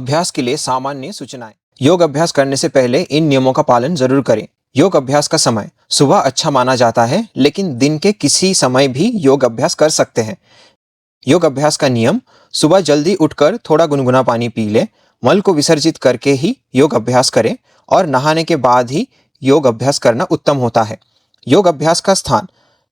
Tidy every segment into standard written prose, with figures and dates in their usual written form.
अभ्यास के लिए सामान्य सूचनाएं। योग अभ्यास करने से पहले इन नियमों का पालन जरूर करें। योग अभ्यास का समय सुबह अच्छा माना जाता है, लेकिन दिन के किसी समय भी योग अभ्यास कर सकते हैं। योग अभ्यास का नियम: सुबह जल्दी उठकर थोड़ा गुनगुना पानी पी लें, मल को विसर्जित करके ही योग अभ्यास करें और नहाने के बाद ही योग अभ्यास करना उत्तम होता है। योग अभ्यास का स्थान: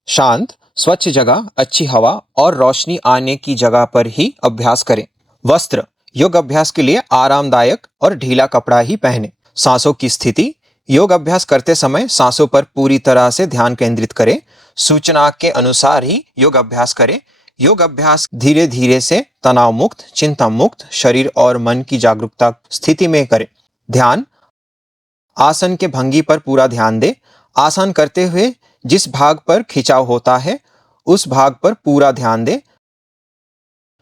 शांत, स्वच्छ जगह, अच्छी हवा और रोशनी आने की जगह पर ही अभ्यास करें। वस्त्र: योग अभ्यास के लिए आरामदायक और ढीला कपड़ा ही पहने। सांसों की स्थिति: योग अभ्यास करते समय सांसों पर पूरी तरह से ध्यान केंद्रित करें। सूचना के अनुसार ही योग अभ्यास करें। योग अभ्यास धीरे धीरे से तनाव मुक्त, चिंता मुक्त शरीर और मन की जागरूकता स्थिति में करें। ध्यान: आसन के भंगी पर पूरा ध्यान दें। आसन करते हुए जिस भाग पर खिंचाव होता है उस भाग पर पूरा ध्यान दें।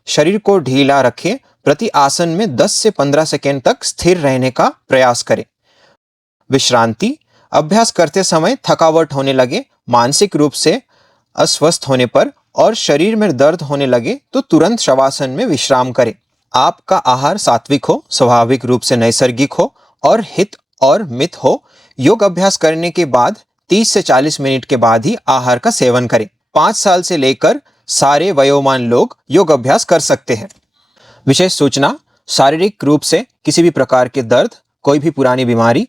शरीर को ढीला रखें। प्रति आसन में 10 से 15 सेकेंड तक स्थिर रहने का प्रयास करें। विश्रांति: अभ्यास करते समय थकावट होने लगे, मानसिक रूप से अस्वस्थ होने पर और शरीर में दर्द होने लगे तो तुरंत शवासन में विश्राम करें। आपका आहार सात्विक हो, स्वाभाविक रूप से नैसर्गिक हो और हित और मित हो। योग अभ्यास करने के बाद 30 से 40 मिनट के बाद ही आहार का सेवन करें। 5 साल से लेकर सारे वयोमान लोग योग अभ्यास कर सकते हैं। विशेष सूचना: शारीरिक रूप से किसी भी प्रकार के दर्द, कोई भी पुरानी बीमारी,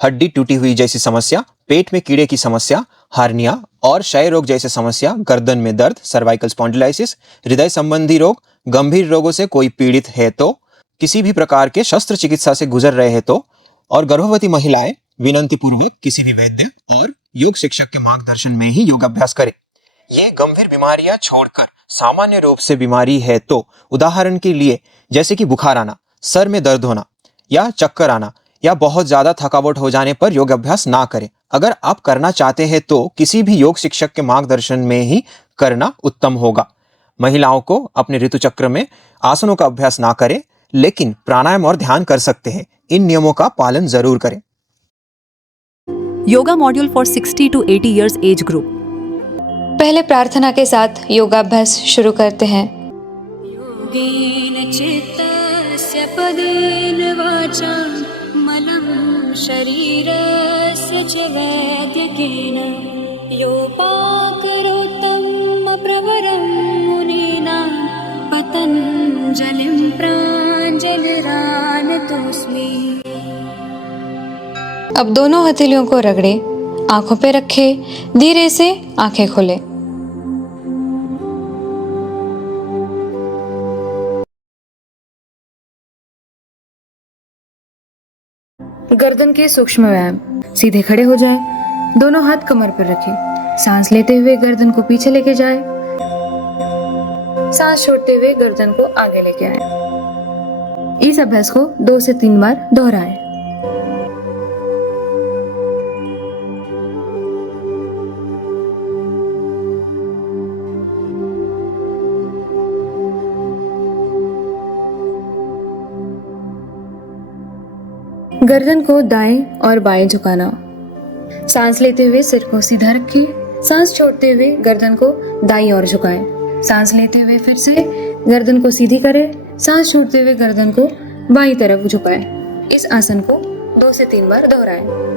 हड्डी टूटी हुई जैसी समस्या, पेट में कीड़े की समस्या, हार्निया और क्षय रोग जैसे समस्या, गर्दन में दर्द, सर्वाइकल स्पॉन्डिलाइसिस, हृदय संबंधी रोग, गंभीर रोगों से कोई पीड़ित है तो, किसी भी प्रकार के शस्त्र चिकित्सा से गुजर रहे हैं तो, और गर्भवती महिलाएं विनती पूर्वक किसी भी वैद्य और योग शिक्षक के मार्गदर्शन में ही योग अभ्यास करें। ये गंभीर बीमारियां छोड़कर सामान्य रूप से बीमारी है तो, उदाहरण के लिए जैसे कि बुखार आना, सर में दर्द होना या चक्कर आना या बहुत ज्यादा थकावट हो जाने पर योग अभ्यास ना करें। अगर आप करना चाहते हैं तो किसी भी योग शिक्षक के मार्गदर्शन में ही करना उत्तम होगा। महिलाओं को अपने ऋतु चक्र में आसनों का अभ्यास ना करें, लेकिन प्राणायाम और ध्यान कर सकते हैं। इन नियमों का पालन जरूर करें। Yoga module for 60 to 80 years age group. पहले प्रार्थना के साथ योगाभ्यास शुरू करते हैं। योगेन चित्तस्य पदेन वाचा मलं शरीरस्य च वैद्यकेन योपाकरोत्तम प्रवरं मुनीनां पतञ्जलिं प्राञ्जलिरानतोऽस्मि। अब दोनों हथेलियों को रगड़े, आंखों पे रखे, धीरे से आंखें खोले। गर्दन के सूक्ष्म व्यायाम। सीधे खड़े हो जाएं, दोनों हाथ कमर पर रखें। सांस लेते हुए गर्दन को पीछे लेके जाएं, सांस छोड़ते हुए गर्दन को आगे लेके आएं। इस अभ्यास को 2 से 3 बार दोहराएं। गर्दन को दाएं और बाएं झुकाना। सांस लेते हुए सिर को सीधा रखें, सांस छोड़ते हुए गर्दन को दाईं ओर झुकाएं। सांस लेते हुए फिर से गर्दन को सीधी करें, सांस छोड़ते हुए गर्दन को बाईं तरफ झुकाएं। इस आसन को 2 से 3 बार दोहराएं।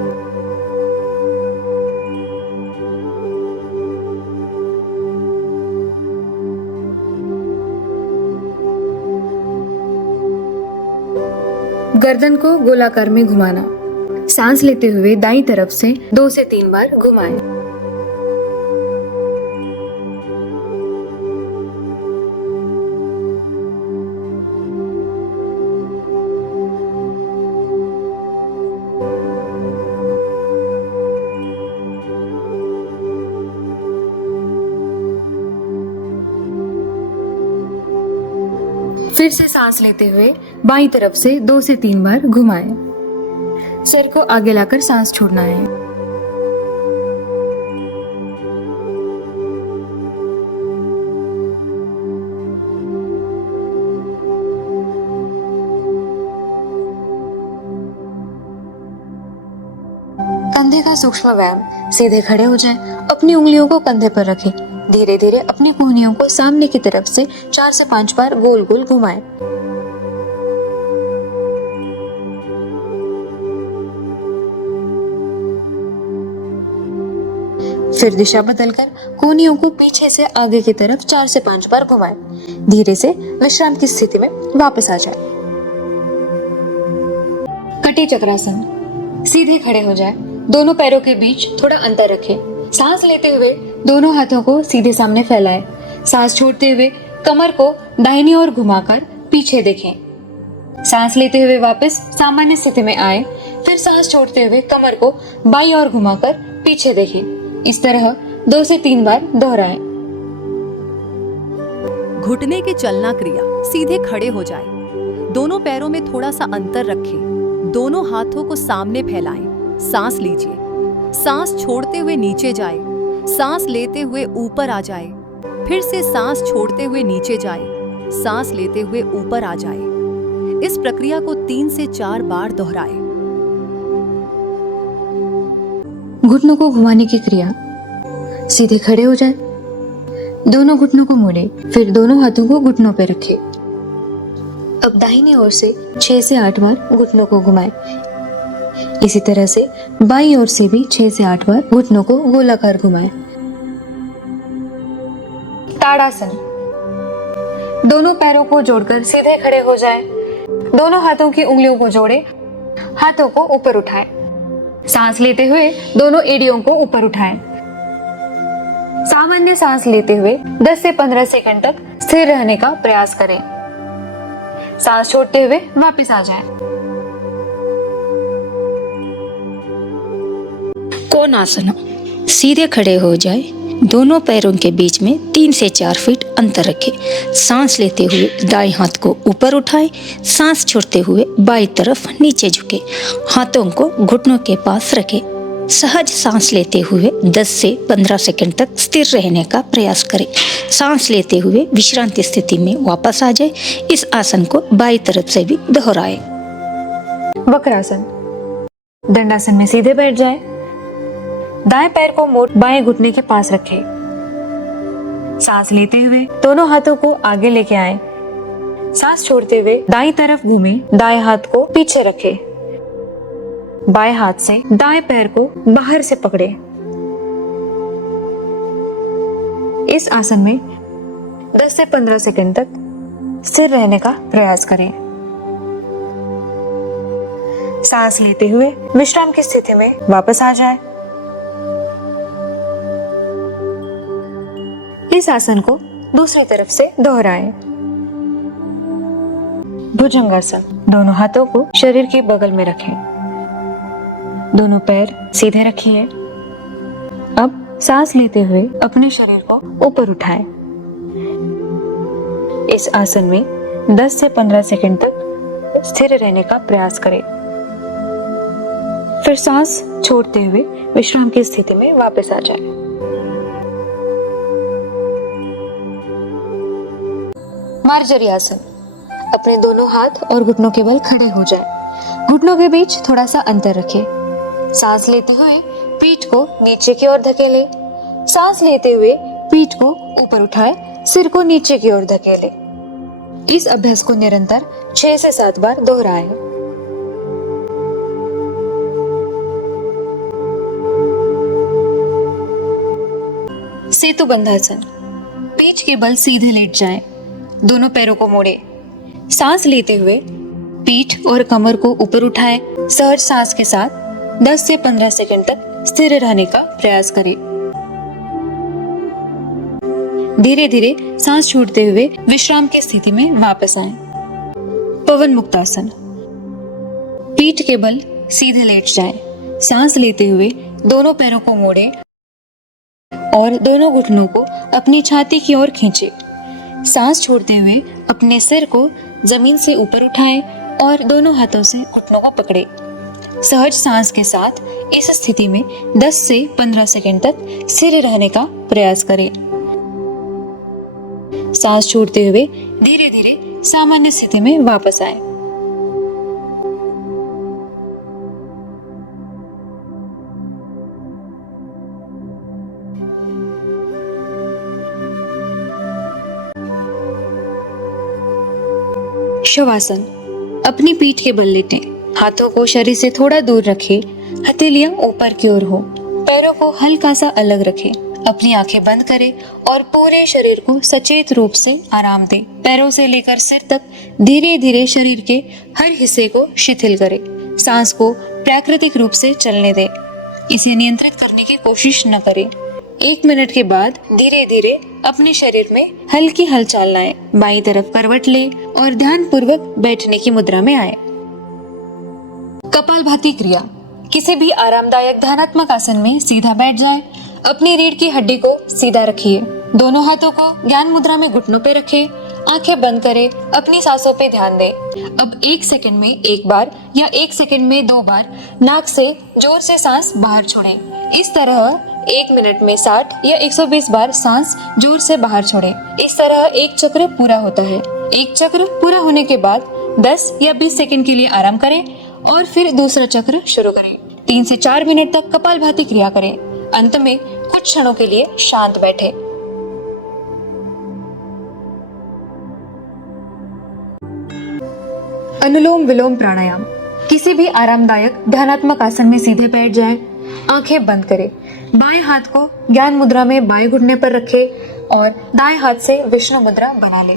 गर्दन को गोलाकार में घुमाना। सांस लेते हुए दाईं तरफ से 2 से 3 बार घुमाएं। फिर से सांस लेते हुए बाईं तरफ से 2 से 3 बार घुमाएं। सिर को आगे लाकर सांस छोड़ना है। कंधे का सूक्ष्म व्यायाम। सीधे खड़े हो जाएं, अपनी उंगलियों को कंधे पर रखें। धीरे धीरे अपनी कोहनियों को सामने की तरफ से 4 से 5 बार गोल गोल घुमाएं। फिर दिशा बदलकर कोहनियों को पीछे से आगे की तरफ 4 से 5 बार घुमाएं। धीरे से विश्राम की स्थिति में वापस आ जाए। कटी चक्रासन। सीधे खड़े हो जाए। दोनों पैरों के बीच थोड़ा अंतर रखें। सांस लेते हुए दोनों हाथों को सीधे सामने फैलाएं। सांस छोड़ते हुए कमर को दाहिनी ओर घुमाकर पीछे देखें। सांस लेते हुए वापस सामान्य स्थिति में आए। फिर सांस छोड़ते हुए कमर को बाईं ओर घुमाकर पीछे देखें। इस तरह 2 से 3 बार दोहराएं। घुटने की चलना क्रिया। सीधे खड़े हो जाए। दोनों पैरों में थोड़ा सा अंतर रखें। दोनों हाथों को सामने फैलाएं। सांस लीजिए। सांस छोड़ते हुए नीचे जाए। सांस लेते हुए ऊपर आ जाए। फिर से सांस छोड़ते हुए नीचे जाए। सांस लेते हुए ऊपर आ जाए। इस प्रक्रिया को 3 से 4 बार दोहराएं। घुटनों को घुमाने की क्रिया। सीधे खड़े हो जाए। दोनों घुटनों को मोड़े। फिर दोनों हाथों को घुटनों पर रखें। अब दाहिनी ओर से 6 से 8 बार घुटनों को घुमाएं। इसी तरह से बाईं ओर से भी 6 से 8 बार घुटनों को गोलाकार घुमाएं। ताड़ासन। दोनों पैरों को जोड़कर सीधे खड़े हो जाएं। दोनों हाथों की उंगलियों को जोड़े। हाथों को ऊपर उठाएं। सांस लेते हुए दोनों एड़ियों को ऊपर उठाएं। सामान्य सांस लेते हुए 10 से 15 सेकंड तक स्थिर रहने का प्रयास करें। सांस छोड़ते हुए वापस आ जाएं। कोणासन। सीधे खड़े हो जाए। दोनों पैरों के बीच में 3 से 4 फीट अंतर रखें। सांस लेते हुए दाएं हाथ को ऊपर उठाएं। सांस छोड़ते हुए बाईं तरफ नीचे झुके। हाथों को घुटनों के पास रखें। सहज सांस लेते हुए 10 से 15 सेकंड तक स्थिर रहने का प्रयास करें। सांस लेते हुए विश्रांति स्थिति में वापस आ जाए। इस आसन को बाईं तरफ से भी दोहराएं। वक्रासन। दंडासन में सीधे बैठ जाए। दाएं पैर को मोड़ बाएं घुटने के पास रखें। सांस लेते हुए दोनों हाथों को आगे लेके आए। सांस छोड़ते हुए दाईं तरफ घूमे। दाएं हाथ को पीछे रखें। बाएं हाथ से दाएं पैर को बाहर से पकड़े। इस आसन में 10 से 15 सेकंड तक स्थिर रहने का प्रयास करें। सांस लेते हुए विश्राम की स्थिति में वापस आ जाए। इस आसन को दूसरी तरफ से दोहराएं। भुजंगासन। दोनों हाथों को शरीर के बगल में रखें। दोनों पैर सीधे रखिए। अब सांस लेते हुए अपने शरीर को ऊपर उठाएं। इस आसन में 10 से 15 सेकंड तक स्थिर रहने का प्रयास करें। फिर सांस छोड़ते हुए विश्राम की स्थिति में वापस आ जाए। मार्जरी आसन। अपने दोनों हाथ और घुटनों के बल खड़े हो जाए। घुटनों के बीच थोड़ा सा अंतर रखें। सांस लेते हुए पीठ को नीचे की ओर धकेले। सांस लेते हुए पीठ को ऊपर उठाए। सिर को नीचे की ओर धकेले। इस अभ्यास को निरंतर 6 से 7 बार दोहराएं। सेतु बंधासन। पीठ के बल सीधे लेट जाएं। दोनों पैरों को मोड़े। सांस लेते हुए पीठ और कमर को ऊपर उठाएं। सहज सांस के साथ 10 से 15 सेकंड तक स्थिर रहने का प्रयास करें। धीरे धीरे सांस छोड़ते हुए विश्राम की स्थिति में वापस आएं। पवन मुक्तासन। पीठ के बल सीधे लेट जाएं। सांस लेते हुए दोनों पैरों को मोड़े और दोनों घुटनों को अपनी छाती की ओर खींचे। सांस छोड़ते हुए अपने सिर को जमीन से ऊपर उठाएं और दोनों हाथों से घुटनों को पकड़े। सहज सांस के साथ इस स्थिति में 10 से 15 सेकंड तक स्थिर रहने का प्रयास करें। सांस छोड़ते हुए धीरे धीरे सामान्य स्थिति में वापस आए। शवासन। अपनी पीठ के बल लेटें। हाथों को शरीर से थोड़ा दूर रखें। हथेलियां ऊपर की ओर हो। पैरों को हल्का सा अलग रखें, अपनी आंखें बंद करें और पूरे शरीर को सचेत रूप से आराम दें। पैरों से लेकर सिर तक धीरे धीरे शरीर के हर हिस्से को शिथिल करें। सांस को प्राकृतिक रूप से चलने दें, इसे नियंत्रित करने की कोशिश न करें। 1 मिनट के बाद धीरे धीरे अपने शरीर में हल्की हलचल लाएं। बाईं तरफ करवट लें और ध्यान पूर्वक बैठने की मुद्रा में आए। कपालभाति क्रिया। किसी भी आरामदायक ध्यानात्मक आसन में सीधा बैठ जाएं। अपनी रीढ़ की हड्डी को सीधा रखिए। दोनों हाथों को ज्ञान मुद्रा में घुटनों पे रखें। आंखें बंद करें। अपनी सांसों पे ध्यान दें। अब 1 सेकंड में 1 बार या 1 सेकंड में 2 बार नाक से जोर से सांस बाहर छोड़ें। इस तरह 1 मिनट में 60 या 120 बार सांस जोर से बाहर छोड़ें। इस तरह एक चक्र पूरा होता है। एक चक्र पूरा होने के बाद 10 या 20 सेकंड के लिए आराम करें और फिर दूसरा चक्र शुरू करें। 3 से 4 मिनट तक कपालभाति क्रिया करें। अंत में कुछ क्षणों के लिए शांत बैठे। अनुलोम विलोम प्राणायाम। किसी भी आरामदायक ध्यानात्मक आसन में सीधे बैठ जाएं। आंखें बंद करें। बाएं हाथ को ज्ञान मुद्रा में बाएं घुटने पर रखें और दाएं हाथ से विष्णु मुद्रा बना लें।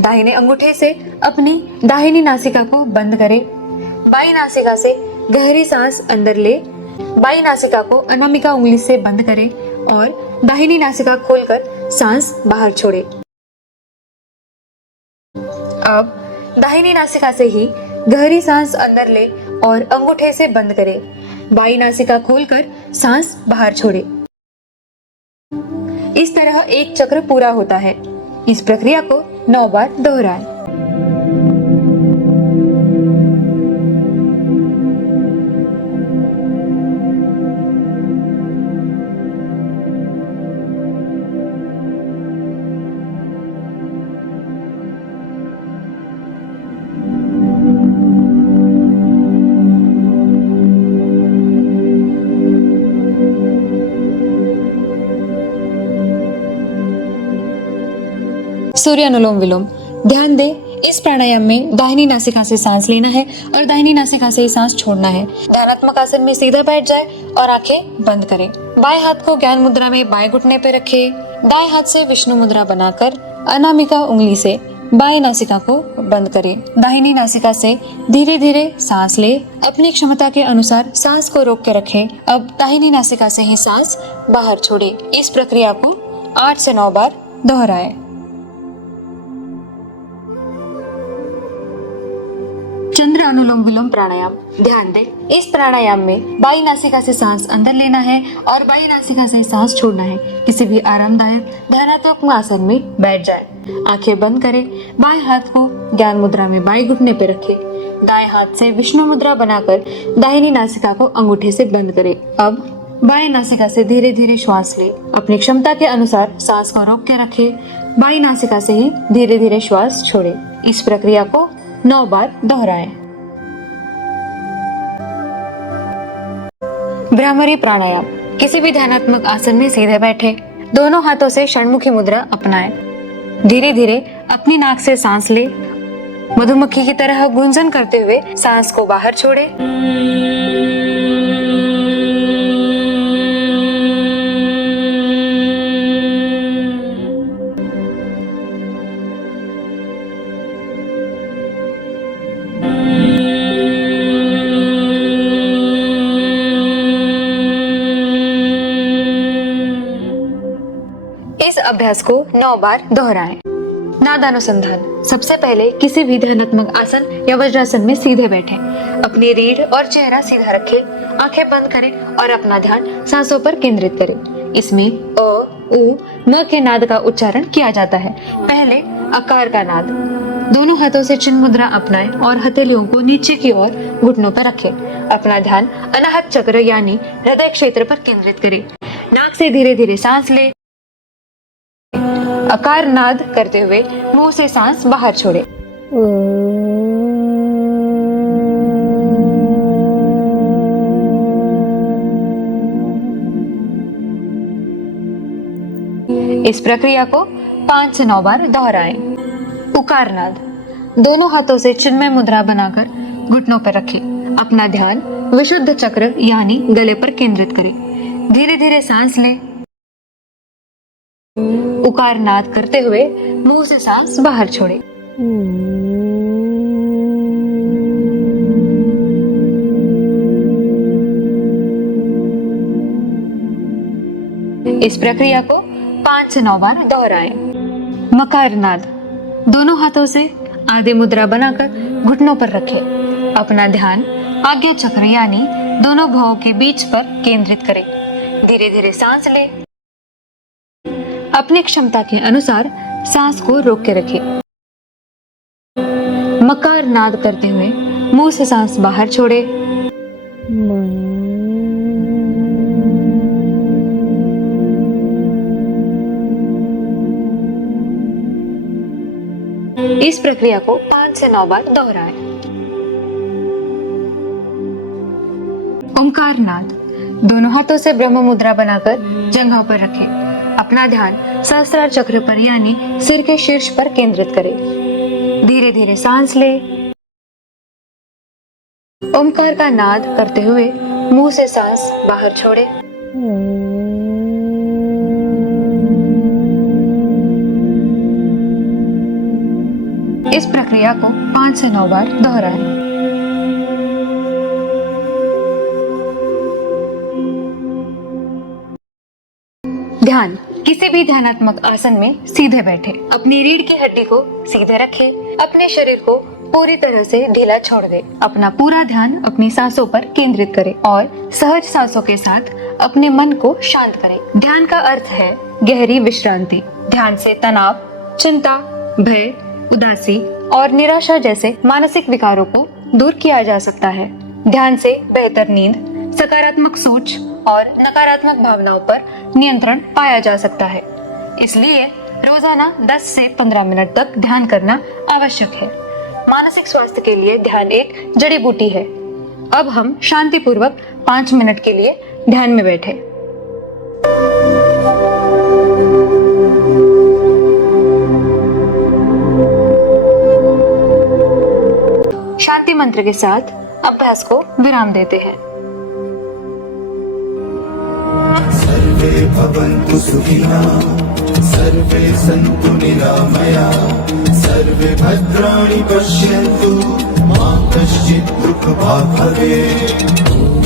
दाहिने अंगूठे से अपनी दाहिनी नासिका को बंद करें। बाईं नासिका से गहरी सांस अंदर ले। बाईं नासिका को अनामिका उंगली से बंद करें और दाहिनी नासिका खोलकर सांस बाहर छोड़ें। अब दाहिनी नासिका से ही गहरी सांस अंदर ले और अंगूठे से बंद करें। बाईं नासिका खोलकर सांस बाहर छोड़ें। इस तरह एक चक्र पूरा होता है। इस प्रक्रिया को 9 बार दोहराएं। सूर्य अनुलोम विलोम। ध्यान दें, इस प्राणायाम में दाहिनी नासिका से सांस लेना है और दाहिनी नासिका से सांस छोड़ना है। ध्यानात्मक आसन में सीधा बैठ जाए और आंखें बंद करें। बाएं हाथ को ज्ञान मुद्रा में बाएं घुटने पे रखें। दाएं हाथ से विष्णु मुद्रा बनाकर अनामिका उंगली से बाएं नासिका को बंद करें। दाहिनी नासिका से धीरे धीरे सांस ले। अपनी क्षमता के अनुसार सांस को रोक के रखें। अब दाहिनी नासिका से ही सांस बाहर छोड़े। इस प्रक्रिया को 8 से 9 बार दोहराएं। चंद्र अनुलोम विलोम प्राणायाम। ध्यान दें, इस प्राणायाम में बाईं नासिका से सांस अंदर लेना है और बाईं नासिका से सांस छोड़ना है। किसी भी आरामदायक ध्यानात्मक आसन में बैठ जाएं। आंखें बंद करें। बाएं हाथ को ज्ञान मुद्रा में बाएं घुटने पे रखें। दाएं हाथ से विष्णु मुद्रा बनाकर दाहिनी नासिका को अंगूठे से बंद करें। अब बाएं नासिका से धीरे धीरे श्वास लें। अपनी क्षमता के अनुसार सांस को रोक के रखें। बाईं नासिका से ही धीरे धीरे श्वास छोड़ें। इस प्रक्रिया को 9 बार दोहराएं। भ्रामरी प्राणायाम। किसी भी ध्यानात्मक आसन में सीधे बैठे। दोनों हाथों से षण्मुखी मुद्रा अपनाएं। धीरे धीरे अपनी नाक से सांस ले। मधुमक्खी की तरह गुंजन करते हुए सांस को बाहर छोड़े। इस अभ्यास को 9 बार दोहराएं। नादानुसंधान। सबसे पहले किसी भी ध्यानात्मक आसन या वज्रासन में सीधे बैठें। अपनी रीढ़ और चेहरा सीधा रखें। आंखें बंद करें और अपना ध्यान सांसों पर केंद्रित करें। इसमें अ, उ, म के नाद का उच्चारण किया जाता है। पहले आकार का नाद। दोनों हाथों से चिन्ह मुद्रा अपनाएं और हथेलियों को नीचे की ओर घुटनों पर रखें। अपना ध्यान अनाहत चक्र यानी हृदय क्षेत्र पर केंद्रित करें। नाक से धीरे धीरे सांस ले। आकार नाद करते हुए मुंह से सांस बाहर छोड़े। इस प्रक्रिया को 5 से 9 बार दोहराएं। उकार नाद। दोनों हाथों से चिन्मय मुद्रा बनाकर घुटनों पर रखें। अपना ध्यान विशुद्ध चक्र यानी गले पर केंद्रित करें। धीरे धीरे सांस ले। उकार नाद करते हुए मुंह से सांस बाहर छोड़े। इस प्रक्रिया को 5 से 9 बार दोहराएं। मकार नाद। दोनों हाथों से आदि मुद्रा बनाकर घुटनों पर रखें। अपना ध्यान आज्ञा चक्र यानी दोनों भौं के बीच पर केंद्रित करें। धीरे धीरे सांस ले। अपनी क्षमता के अनुसार सांस को रोक के रखें। मकार नाद करते हुए मुंह से सांस बाहर छोड़े। इस प्रक्रिया को 5 से 9 बार दोहराएं। ओंकार नाद। दोनों हाथों से ब्रह्म मुद्रा बनाकर जंघों पर रखें। अपना ध्यान सहस्त्रार चक्र पर यानी सिर के शीर्ष पर केंद्रित करें। धीरे धीरे सांस ले। ओंकार का नाद करते हुए मुंह से सांस बाहर छोड़े। इस प्रक्रिया को 5 से 9 बार दोहराएं। ध्यान। किसी भी ध्यानात्मक आसन में सीधे बैठे। अपनी रीढ़ की हड्डी को सीधे रखें। अपने शरीर को पूरी तरह से ढीला छोड़ दे। अपना पूरा ध्यान अपनी सांसों पर केंद्रित करें और सहज सांसों के साथ अपने मन को शांत करें। ध्यान का अर्थ है गहरी विश्रांति। ध्यान से तनाव, चिंता, भय, उदासी और निराशा जैसे मानसिक विकारों को दूर किया जा सकता है। ध्यान से बेहतर नींद, सकारात्मक सोच और नकारात्मक भावनाओं पर नियंत्रण पाया जा सकता है। इसलिए रोजाना 10 से 15 मिनट तक ध्यान करना आवश्यक है। मानसिक स्वास्थ्य के लिए ध्यान एक जड़ी बूटी है। अब हम शांतिपूर्वक 5 मिनट के लिए ध्यान में बैठे। शांति मंत्र के साथ अभ्यास को विराम देते हैं। सर्वे भवन्तु सुखिनः, सर्वे सन्तु निरामयाः, सर्वे भद्राणि पश्यन्तु, मा कश्चित् दुःखभाग् भवेत्।